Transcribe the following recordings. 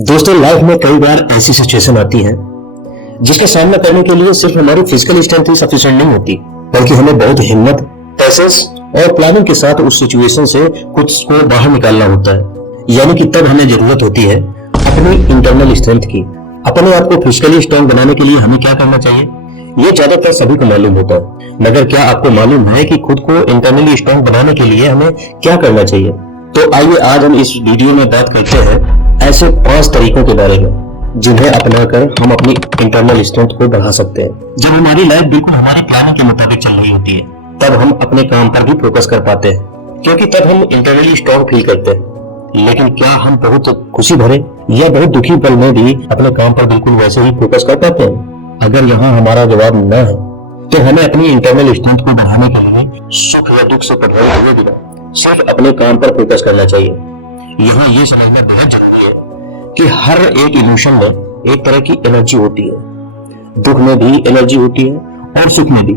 दोस्तों, लाइफ में कई बार ऐसी सिचुएशन आती है जिसका सामना करने के लिए सिर्फ हमारी फिजिकल स्ट्रेंथ ही सफिशिएंट नहीं होती, बल्कि हमें बहुत हिम्मत, पैसेंस और प्लानिंग के साथ उस सिचुएशन से खुद को बाहर निकालना होता है। यानी कि तब हमें जरूरत होती है अपनी इंटरनल स्ट्रेंथ की। अपने आप को फिजिकली स्ट्रांग बनाने के लिए हमें क्या करना चाहिए, ये ज्यादातर सभी को मालूम होता है, मगर क्या आपको मालूम है कि खुद को इंटरनली स्ट्रांग बनाने के लिए हमें क्या करना चाहिए? तो आइए आज हम इस वीडियो में बात करते हैं ऐसे 5 तरीकों के बारे में जिन्हें अपनाकर हम अपनी इंटरनल स्ट्रेंथ को बढ़ा सकते हैं। जब हमारी लाइफ बिल्कुल हमारे प्लान के मुताबिक चल रही होती है, तब हम अपने काम पर भी फोकस कर पाते हैं, क्योंकि तब हम इंटरनली स्ट्रांग फील करते हैं। लेकिन क्या हम बहुत खुशी भरे या बहुत दुखी पल में भी अपने काम पर बिल्कुल वैसे ही फोकस कर पाते हैं? अगर यहाँ हमारा जवाब न है, तो हमें अपनी इंटरनल स्ट्रेंथ को बढ़ाने के लिए सुख या दुख से प्रभावित हुए बिना सिर्फ अपने काम पर फोकस करना चाहिए। यहाँ ये समझना बहुत जरूरी है कि हर एक इमोशन में एक तरह की एनर्जी होती है। दुख में भी एनर्जी होती है और सुख में भी।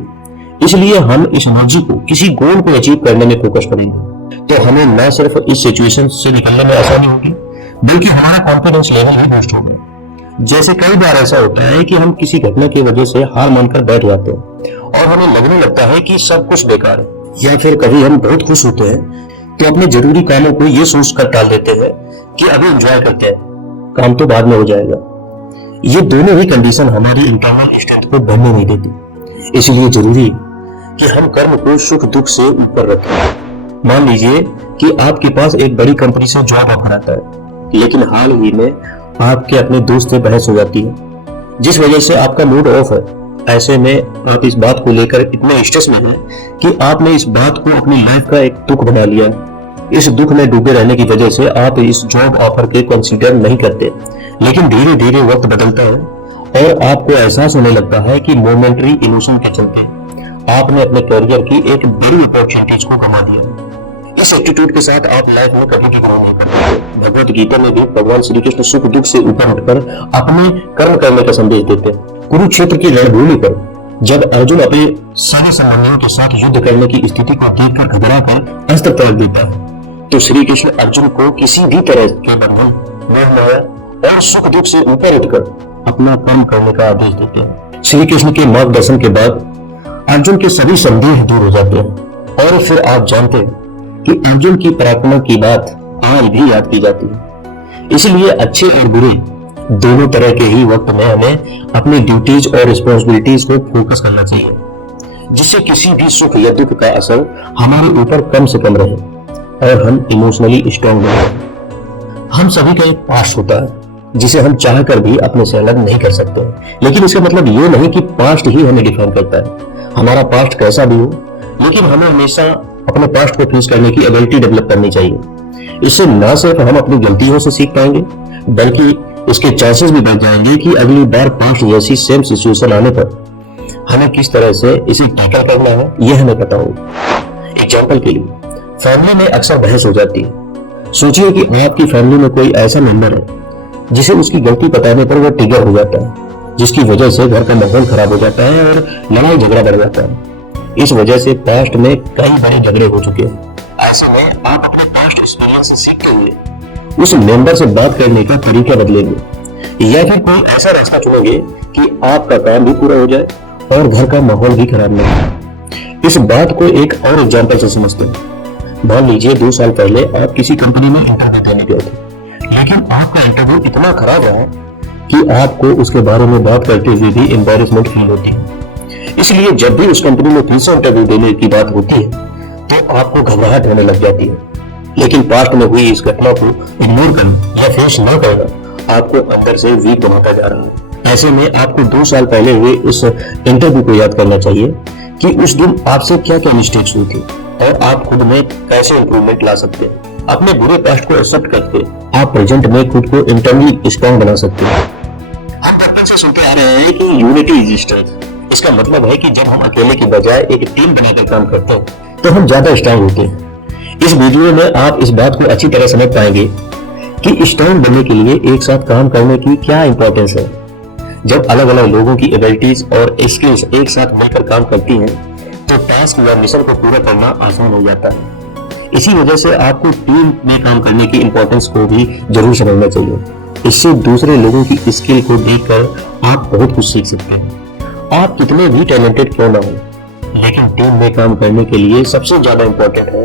इसलिए हम इस एनर्जी को किसी गोल को अचीव करने में फोकस करेंगे, तो हमें न सिर्फ इस सिचुएशन से निकलने में आसानी होगी, बल्कि हमारा कॉन्फिडेंस लेवल भी बूस्ट होगा। जैसे कई बार ऐसा होता है कि हम किसी घटना की वजह से हार मानकर बैठ जाते हैं और हमें लगने लगता है कि सब कुछ बेकार है, या फिर कभी हम बहुत खुश होते हैं तो अपने जरूरी कामों को ये सोचकर टाल देते हैं कि अभी एंजॉय करते हैं, काम तो बाद में हो जाएगा। ये दोनों ही कंडीशन हमारी इंटरनल स्ट्रेंथ को बढ़ने नहीं देती। इसलिए जरूरी कि हम कर्म को सुख दुख से ऊपर रखें। मान लीजिए कि आपके पास एक बड़ी कंपनी से जॉब ऑफर आता है, लेकिन हाल ही में आपके अपने दोस्त से बहस हो जाती है, जिस वजह से आपका मूड ऑफ है। ऐसे में आप इस बात को लेकर इतने स्ट्रेस में हैं कि आपने इस बात को अपनी लाइफ का एक दुख बना लिया। इस दुख में डूबे रहने की वजह से आप इस जॉब ऑफर के कंसीडर नहीं करते, लेकिन धीरे धीरे वक्त बदलता है और आपको एहसास होने लगता है कि मोमेंटरी इमोशन के चलते आपने अपने करियर की एक बड़ी अपॉर्चुनिटीज को गंवा दिया। इस एटीट्यूड के साथ आप लाइफ में कभी भी ग्रो नहीं कर पाते। भगवत गीता में भी भगवान श्री कृष्ण सुख दुख से ऊपर उठकर अपने कर्म करने का संदेश देते हैं। कुरुक्षेत्र की रणभूमि पर जब अर्जुन अपने सारे संबंधियों के साथ युद्ध करने की स्थिति को देखकर घबराकर अस्त्र त्याग देता है, तो श्री कृष्ण अर्जुन को किसी भी तरह के बंधन, मोह माया और सुख दुख से ऊपर उठकर अपना कर्म करने का आदेश देते हैं। श्री कृष्ण के मार्गदर्शन के बाद अर्जुन के सभी संदेह दूर हो जाते हैं और फिर आप जानते हैं कि अर्जुन की पराक्रम की बात आज भी याद की जाती है। इसलिए अच्छे और बुरे दोनों तरह के ही वक्त में हमें अपनी ड्यूटीज और रिस्पॉन्सिबिलिटीज को फोकस करना चाहिए, जिससे किसी भी सुख या दुख का असर हमारे ऊपर कम से कम रहे और हम इमोशनली स्ट्रांग रहे। हम सभी का एक पास्ट होता है जिसे हम चाहकर भी अपने से अलग नहीं कर सकते, लेकिन इसका मतलब ये नहीं कि पास्ट ही हमें डिफाइन करता है। हमारा पास्ट कैसा भी हो, लेकिन हमें हमेशा अपने पास्ट को फेस करने की एबिलिटी डेवलप करनी चाहिए। इससे न सिर्फ हम अपनी गलतियों से सीख पाएंगे, बल्कि इसके चांसेस भी बढ़ जाएंगे कि अगली बार पास्ट जैसी सेम सिचुएशन आने पर हमें किस तरह से इसे टैकल करना है, यह हमें पता होगा। एग्जाम्पल के लिए, फैमिली में अक्सर बहस हो जाती है। सोचिए कि आपकी फैमिली में कोई ऐसा मेंबर है जिसे उसकी गलती बताने पर वो ट्रिगर हो जाता है, जिसकी वजह से घर का माहौल खराब हो जाता है और लड़ाई झगड़ा बढ़ जाता है। इस वजह से पास्ट में कई बड़े झगड़े हो चुके हैं। ऐसे में आप अपने पास्ट एक्सपीरियंस से सीखते हुए उस मेंबर से बात करने का तरीका बदलेंगे, या फिर कोई ऐसा रास्ता चुनेंगे कि आपका काम भी पूरा हो जाए और घर का माहौल भी खराब नहीं हो। इस बात को एक और एग्जांपल से समझते हैं। मान लीजिए 2 साल पहले आप किसी कंपनी में इंटरव्यू देने गए थे, लेकिन आपका इंटरव्यू इतना खराब रहा कि आपको उसके बारे में बात करते हुए भी एम्बैरेसमेंट फील होती है। इसलिए जब भी उस कंपनी में फिर से इंटरव्यू देने की बात होती है, तो आपको घबराहट होने लग जाती है। लेकिन पास्ट में हुई इस घटना को इग्नोर करना या फेस न करना आपको अंदर से वीक बनाता जा रहा है। ऐसे में आपको 2 साल पहले हुए उस इंटरव्यू को याद करना चाहिए कि उस दिन आपसे क्या क्या मिस्टेक्स हुई थी और आप खुद में कैसे इंप्रूवमेंट ला सकते हैं। अपने बुरे पास्ट को एक्सेप्ट करके आप प्रेजेंट में खुद को इंटरनली स्ट्रांग बना सकते हैं। हम बचपन से सुनते आ रहे हैं कि यूनिटी इज स्ट्रेंथ। इसका मतलब है कि जब हम अकेले की बजाय एक टीम बनाकर काम करते हैं, तो हम ज्यादा स्ट्रांग होते हैं। इस वीडियो में आप इस बात को अच्छी तरह समझ पाएंगे कि स्ट्रांग बनने के लिए एक साथ काम करने की क्या इंपॉर्टेंस है। जब अलग अलग लोगों की एबिलिटीज और स्किल्स एक साथ मिलकर काम करती हैं, तो टास्क या मिशन को पूरा करना आसान हो जाता है। इसी वजह से आपको टीम में काम करने की इंपॉर्टेंस को भी जरूर समझना चाहिए। इससे दूसरे लोगों की स्किल को देखकर आप बहुत कुछ सीख सकते हैं। आप कितने भी टैलेंटेड क्यों ना हो, लेकिन टीम में काम करने के लिए सबसे ज्यादा इंपॉर्टेंट है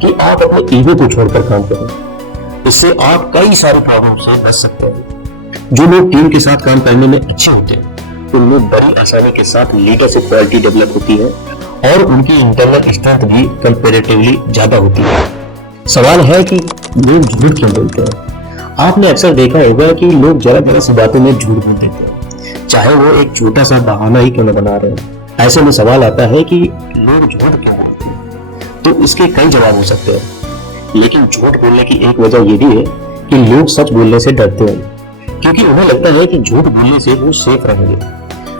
कि आप अपने ईगो को छोड़कर काम करें। इससे आप कई सारे प्रॉब्लम से बच सकते हैं। जो लोग टीम के साथ काम करने में अच्छे होते हैं उनमें बड़ी आसानी के साथ लीडरशिप क्वालिटी डेवलप होती है और उनकी इंटरनल स्ट्रेंथ भी कंपैरेटिवली ज्यादा होती है। सवाल है कि लोग झूठ क्यों बोलते हैं। आपने अक्सर देखा होगा कि लोग जरा सी बातों में झूठ बोल देते हैं, चाहे वो एक छोटा सा बहाना ही क्यों न बना रहे हैं। ऐसे में सवाल आता है कि लोग झूठ क्यों बोलते हैं। तो इसके कई जवाब हो सकते हैं, लेकिन झूठ बोलने की एक वजह ये भी है कि लोग सच बोलने से डरते हैं, क्योंकि उन्हें लगता है कि झूठ बोलने से वो सेफ रहेंगे,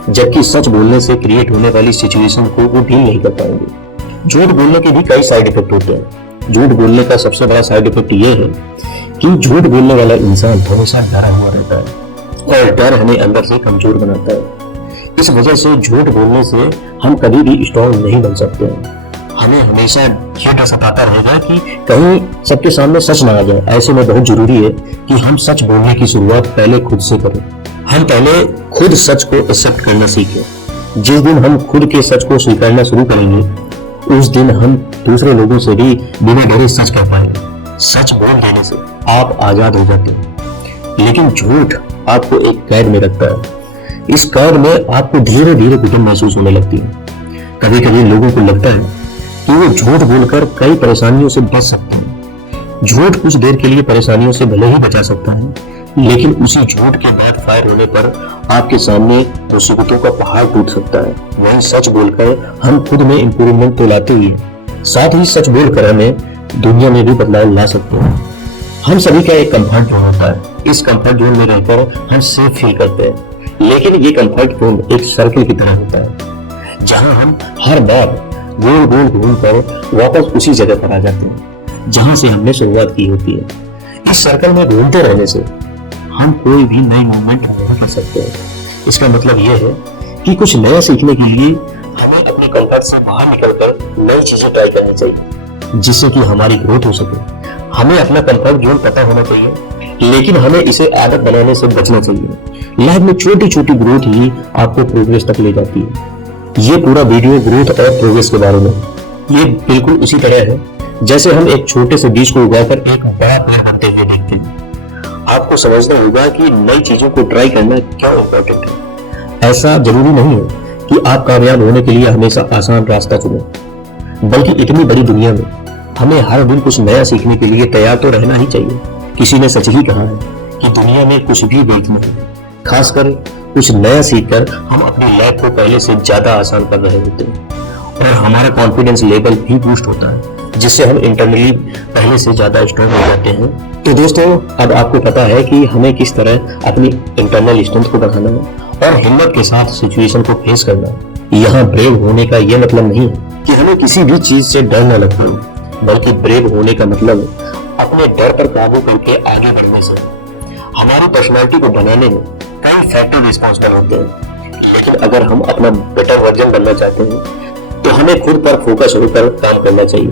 जबकि सच बोलने से क्रिएट होने वाली सिचुएशन को वो डील नहीं कर पाएंगे। झूठ बोलने के भी कई साइड इफेक्ट होते हैं। झूठ बोलने का सबसे बड़ा साइड इफेक्ट ये है कि झूठ बोलने वाला इंसान हमेशा डरा हुआ रहता है और डर हमें अंदर से कमजोर बनाता है। इस वजह से झूठ बोलने से हम कभी भी स्ट्रॉन्ग नहीं बन सकते हैं। हमें हमेशा ये डर सताता रहेगा कि कहीं सबके सामने सच ना आ जाए। ऐसे में बहुत जरूरी है कि हम सच बोलने की शुरुआत पहले खुद से करें। हम पहले खुद सच को एक्सेप्ट करना सीखें। जिस दिन हम खुद के सच को स्वीकारना शुरू करेंगे उस दिन हम दूसरे लोगों से भी बिना डरे सच कह पाएंगे। सच बोल देने से आप आजाद हो जाते हैं, लेकिन झूठ आपको एक कैद में रखता है। इस कैद में आपको धीरे धीरे घुटन महसूस होने लगती है। कभी कभी लोगों को लगता है कि वो झूठ बोलकर कई परेशानियों से बच सकते हैं। झूठ कुछ देर के लिए परेशानियों से भले ही बचा सकता है, लेकिन उसी झूठ के बाद फायर होने पर आपके सामने मुसीबतों का पहाड़ टूट सकता है। वहीं सच बोलकर हम खुद में इंप्रूवमेंट तो लाते ही हैं, साथ ही सच बोलकर हमें दुनिया में भी बदलाव ला सकते हैं। हम सभी का एक कंफर्ट जोन होता है। इस कंफर्ट जोन में रहकर हम सेफ फील करते हैं, लेकिन ये कंफर्ट जोन एक सर्कल की तरह होता है, जहां हम हर बार गोल गोल घूमकर वापस उसी जगह पर आ जाते हैं जहां से हमने शुरुआत की होती है। इस सर्कल में घूमते रहने से हम कोई भी नई मूवमेंट नहीं कर सकते हैं। इसका मतलब यह है कि कुछ नया सीखने के लिए हमें अपने कंफर्ट से बाहर निकलकर नई चीजें ट्राई करनी चाहिए, जिससे कि हमारी ग्रोथ हो सके। हमें अपना कंफर्ट जोन पता होना चाहिए, लेकिन हमें इसे आदत बनाने से बचना चाहिए। लाइफ में छोटी छोटी ग्रोथ ही आपको प्रोग्रेस तक ले जाती है। ये पूरा वीडियो ग्रोथ और प्रोग्रेस के बारे में है। ये बिल्कुल उसी तरह है जैसे हम एक छोटे से बीज को उगाकर एक बड़ा पेड़ बनते हुए देखते हैं। आपको समझना होगा कि नई चीजों को ट्राई करना क्यों इम्पोर्टेंट है। ऐसा जरूरी नहीं है कि आप कामयाब होने के लिए हमेशा आसान रास्ता चुनें, बल्कि इतनी बड़ी दुनिया में हमें हर दिन कुछ नया सीखने के लिए तैयार तो रहना ही चाहिए। किसी ने सच ही कहा है कि दुनिया में कुछ भी व्यर्थ नहीं है, खासकर कुछ नया सीखकर हम अपनी लाइफ को पहले से ज्यादा आसान कर रहे होते हैं और हमारा कॉन्फिडेंस लेवल भी बूस्ट होता है, जिससे हम इंटरनली पहले से ज्यादा स्ट्रॉन्ग हो जाते हैं। तो दोस्तों, अब आपको पता है कि हमें किस तरह अपनी इंटरनल स्ट्रेंथ को बढ़ाना है और हिम्मत के साथ सिचुएशन को फेस करना है। यहाँ ब्रेव होने का यह मतलब नहीं है कि हमें किसी भी चीज से डर न लगता, बल्कि ब्रेव होने का मतलब अपने डर पर काबू करके आगे बढ़ने से। हमारी पर्सनालिटी को बनाने में कई फैक्टर रिस्पॉन्सिबल होते हैं, लेकिन अगर हम अपना बेटर वर्जन बनना चाहते हैं तो हमें खुद पर फोकस होकर काम करना चाहिए।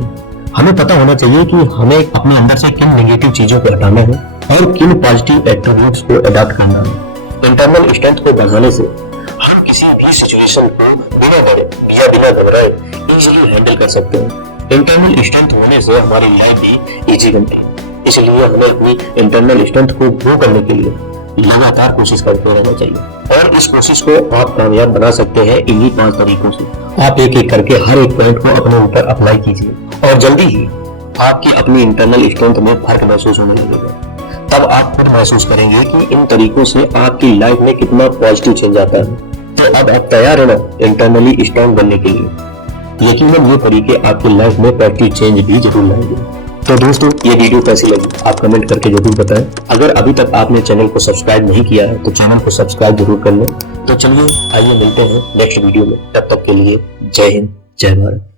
हमें पता होना चाहिए कि हमें अपने अंदर से किन नेगेटिव चीजों को हटाना है और किन पॉजिटिव एट्रीब्यूट्स को अडॉप्ट करना है। इंटरनल स्ट्रेंथ को बढ़ाने से हम किसी भी सिचुएशन को बिना डरे या बिना घबराए इजीली हैंडल कर सकते हैं। इंटरनल स्ट्रेंथ होने से हमारी लाइफ भी इजी बनती है, इसलिए हमें अपनी इंटरनल स्ट्रेंथ को ग्रो करने के लिए लगातार कोशिश करते रहना चाहिए। और इस कोशिश को आप कामयाब बना सकते हैं इन्हीं 5 तरीकों से। आप एक एक करके हर एक पॉइंट को अपने ऊपर अप्लाई कीजिए और जल्दी ही आपकी अपनी इंटरनल स्ट्रेंथ में फर्क महसूस होने लगेगा। तब आप खुद महसूस करेंगे कि इन तरीकों से आपकी लाइफ में कितना पॉजिटिव चेंज आता है। तो अब आप तैयार है ना इंटरनली स्ट्रॉन्ग बनने के लिए। यकीनन ये तरीके आपकी लाइफ में पॉजिटिव चेंज भी जरूर लाएंगे। तो दोस्तों, ये वीडियो कैसी लगी आप कमेंट करके जरूर बताएं। अगर अभी तक आपने चैनल को सब्सक्राइब नहीं किया है तो चैनल को सब्सक्राइब जरूर कर लें। तो चलिए आइए मिलते हैं नेक्स्ट वीडियो में। तब तक के लिए जय हिंद, जय भारत।